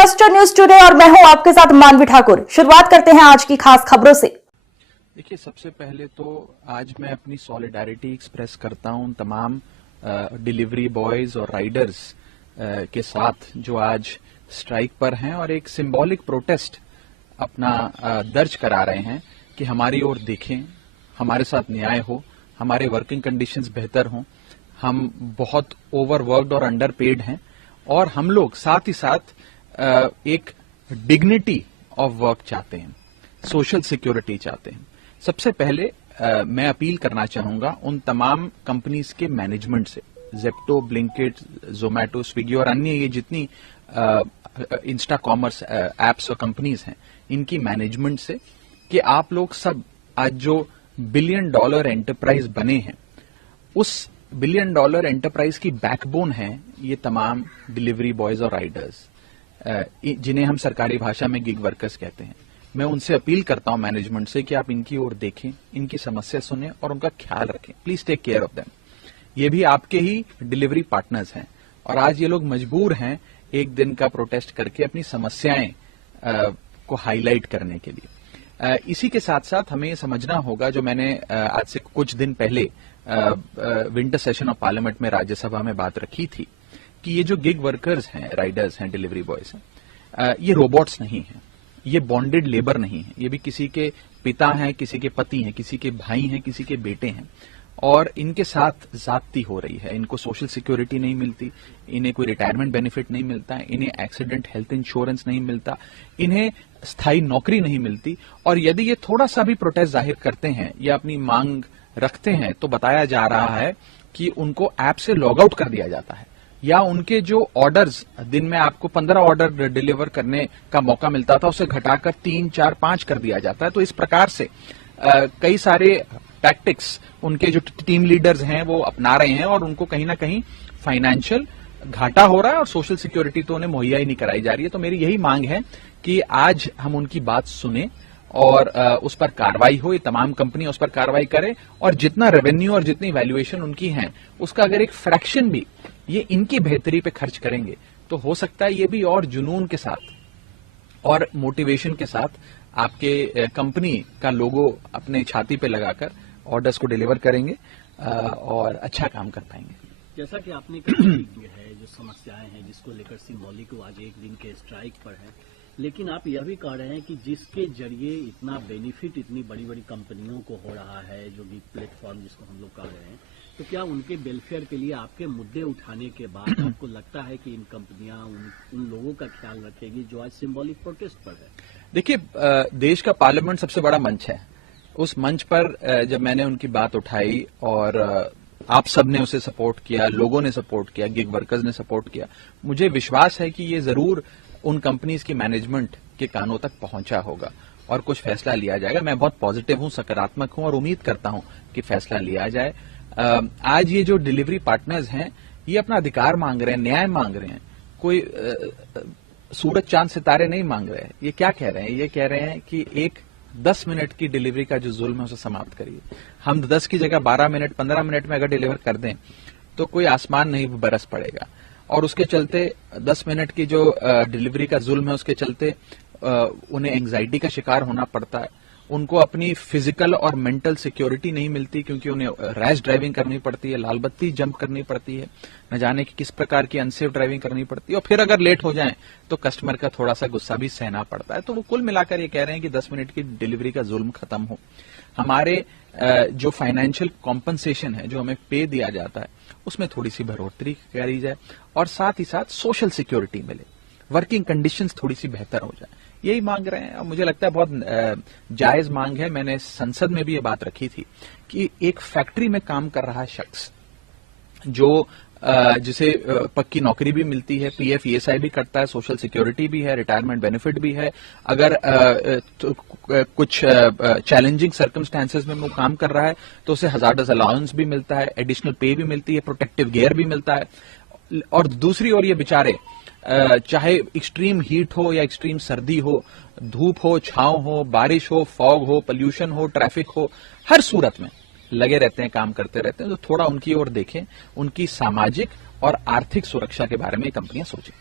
Cluster news today और मैं हूं आपके साथ मानवी ठाकुर। शुरुआत करते हैं आज की खास खबरों से। देखिए, सबसे पहले तो आज मैं अपनी सॉलिडारिटी एक्सप्रेस करता हूं तमाम डिलीवरी बॉयज और राइडर्स के साथ जो आज स्ट्राइक पर हैं और एक सिंबॉलिक प्रोटेस्ट अपना दर्ज करा रहे हैं कि हमारी ओर देखें, हमारे साथ न्याय हो, हमारे वर्किंग कंडीशंस बेहतर हों। हम बहुत ओवरवर्कड और अंडरपेड हैं और हम लोग साथ ही साथ एक डिग्निटी ऑफ वर्क चाहते हैं, सोशल सिक्योरिटी चाहते हैं। सबसे पहले मैं अपील करना चाहूंगा उन तमाम कंपनीज के मैनेजमेंट से, जेप्टो, ब्लिंकिट, जोमैटो, स्विगी और अन्य ये जितनी इंस्टा कॉमर्स एप्स और कंपनीज हैं, इनकी मैनेजमेंट से कि आप लोग सब आज जो $1 बिलियन एंटरप्राइज बने हैं, उस $1 बिलियन एंटरप्राइज की बैकबोन है ये तमाम डिलीवरी बॉयज और राइडर्स, जिन्हें हम सरकारी भाषा में गिग वर्कर्स कहते हैं। मैं उनसे अपील करता हूं मैनेजमेंट से कि आप इनकी ओर देखें, इनकी समस्या सुनें और उनका ख्याल रखें। Please take care of them. ये भी आपके ही डिलीवरी पार्टनर्स हैं और आज ये लोग मजबूर हैं एक दिन का प्रोटेस्ट करके अपनी समस्याएं को हाईलाइट करने के लिए। इसी के साथ साथ हमें ये समझना होगा, जो मैंने आज से कुछ दिन पहले विंटर सेशन ऑफ पार्लियामेंट में राज्यसभा में बात रखी थी कि ये जो गिग वर्कर्स हैं, राइडर्स हैं, डिलीवरी बॉयज हैं, ये रोबोट्स नहीं हैं, ये बॉन्डेड लेबर नहीं है। ये भी किसी के पिता हैं, किसी के पति हैं, किसी के भाई हैं, किसी के बेटे हैं और इनके साथ ज्यादती हो रही है। इनको सोशल सिक्योरिटी नहीं मिलती, इन्हें कोई रिटायरमेंट बेनिफिट नहीं मिलता है, इन्हें एक्सीडेंट हेल्थ इंश्योरेंस नहीं मिलता, इन्हें स्थायी नौकरी नहीं मिलती। और यदि ये थोड़ा सा भी प्रोटेस्ट जाहिर करते हैं या अपनी मांग रखते हैं तो बताया जा रहा है कि उनको ऐप से लॉग आउट कर दिया जाता है या उनके जो ऑर्डर्स, दिन में आपको 15 ऑर्डर डिलीवर करने का मौका मिलता था, उसे घटाकर 3, 4, 5 कर दिया जाता है। तो इस प्रकार से कई सारे टैक्टिक्स उनके जो टीम लीडर्स हैं वो अपना रहे हैं और उनको कहीं ना कहीं फाइनेंशियल घाटा हो रहा है और सोशल सिक्योरिटी तो उन्हें मुहैया ही नहीं कराई जा रही है। तो मेरी यही मांग है कि आज हम उनकी बात सुने और उस पर कार्रवाई हो, ये तमाम कंपनी उस पर कार्रवाई करे और जितना रेवेन्यू और जितनी वैल्यूएशन उनकी है उसका अगर एक फ्रैक्शन भी ये इनकी बेहतरी पे खर्च करेंगे तो हो सकता है ये भी और जुनून के साथ और मोटिवेशन के साथ आपके कंपनी का लोगो अपने छाती पे लगाकर ऑर्डर्स को डिलीवर करेंगे और अच्छा काम कर पाएंगे। जैसा कि आपने कहा है, जो समस्याएं हैं जिसको लेकर सिंबॉलिक आज एक दिन के स्ट्राइक पर है, लेकिन आप यह भी कह रहे हैं कि जिसके जरिए इतना बेनिफिट इतनी बड़ी बड़ी कंपनियों को हो रहा है, जो गिग प्लेटफॉर्म जिसको हम लोग कह रहे हैं, तो क्या उनके वेलफेयर के लिए आपके मुद्दे उठाने के बाद आपको लगता है कि इन कंपनियां उन लोगों का ख्याल रखेगी जो आज सिंबॉलिक प्रोटेस्ट पर है? देखिए, देश का पार्लियामेंट सबसे बड़ा मंच है। उस मंच पर जब मैंने उनकी बात उठाई और आप सबने उसे सपोर्ट किया, लोगों ने सपोर्ट किया, गिग वर्कर्स ने सपोर्ट किया, मुझे विश्वास है कि ये जरूर उन कंपनीज की मैनेजमेंट के कानों तक पहुंचा होगा और कुछ फैसला लिया जाएगा। मैं बहुत पॉजिटिव हूं, सकारात्मक हूं और उम्मीद करता हूं कि फैसला लिया जाए। आज ये जो डिलीवरी पार्टनर्स हैं ये अपना अधिकार मांग रहे हैं, न्याय मांग रहे हैं, कोई सूरज चांद सितारे नहीं मांग रहे हैं। ये क्या कह रहे हैं? ये कह रहे हैं कि एक 10 मिनट की डिलीवरी का जो जुल्म है उसे समाप्त करिए। हम 10 की जगह 12 मिनट, 15 मिनट में अगर डिलीवर कर दें तो कोई आसमान नहीं बरस पड़ेगा। और उसके चलते 10 मिनट की जो डिलीवरी का जुल्म है उसके चलते उन्हें एंग्जाइटी का शिकार होना पड़ता है, उनको अपनी फिजिकल और मेंटल सिक्योरिटी नहीं मिलती क्योंकि उन्हें रैश ड्राइविंग करनी पड़ती है, लाल बत्ती जंप करनी पड़ती है, न जाने की किस प्रकार की अनसेफ ड्राइविंग करनी पड़ती है और फिर अगर लेट हो जाए तो कस्टमर का थोड़ा सा गुस्सा भी सहना पड़ता है। तो वो कुल मिलाकर ये कह रहे हैं कि 10 मिनट की डिलीवरी का जुल्म खत्म हो, हमारे जो फाइनेंशियल कॉम्पनसेशन है, जो हमें पे दिया जाता है, उसमें थोड़ी सी बढ़ोतरी करी जाए और साथ ही साथ सोशल सिक्योरिटी मिले, वर्किंग कंडीशंस थोड़ी सी बेहतर हो जाए। यही मांग रहे हैं और मुझे लगता है बहुत जायज मांग है। मैंने संसद में भी ये बात रखी थी कि एक फैक्ट्री में काम कर रहा शख्स जो जिसे पक्की नौकरी भी मिलती है, पीएफ ईएसआई भी करता है, सोशल सिक्योरिटी भी है, रिटायरमेंट बेनिफिट भी है, अगर कुछ चैलेंजिंग सर्कमस्टेंसेस में वो काम कर रहा है तो उसे हजार्डस अलाउंस भी मिलता है, एडिशनल पे भी मिलती है, प्रोटेक्टिव गियर भी मिलता है। और दूसरी ओर ये बेचारे चाहे एक्सट्रीम हीट हो या एक्सट्रीम सर्दी हो, धूप हो, छांव हो, बारिश हो, फॉग हो, पोल्यूशन हो, ट्रैफिक हो, हर सूरत में लगे रहते हैं, काम करते रहते हैं। तो थोड़ा उनकी ओर देखें, उनकी सामाजिक और आर्थिक सुरक्षा के बारे में कंपनियां सोचें।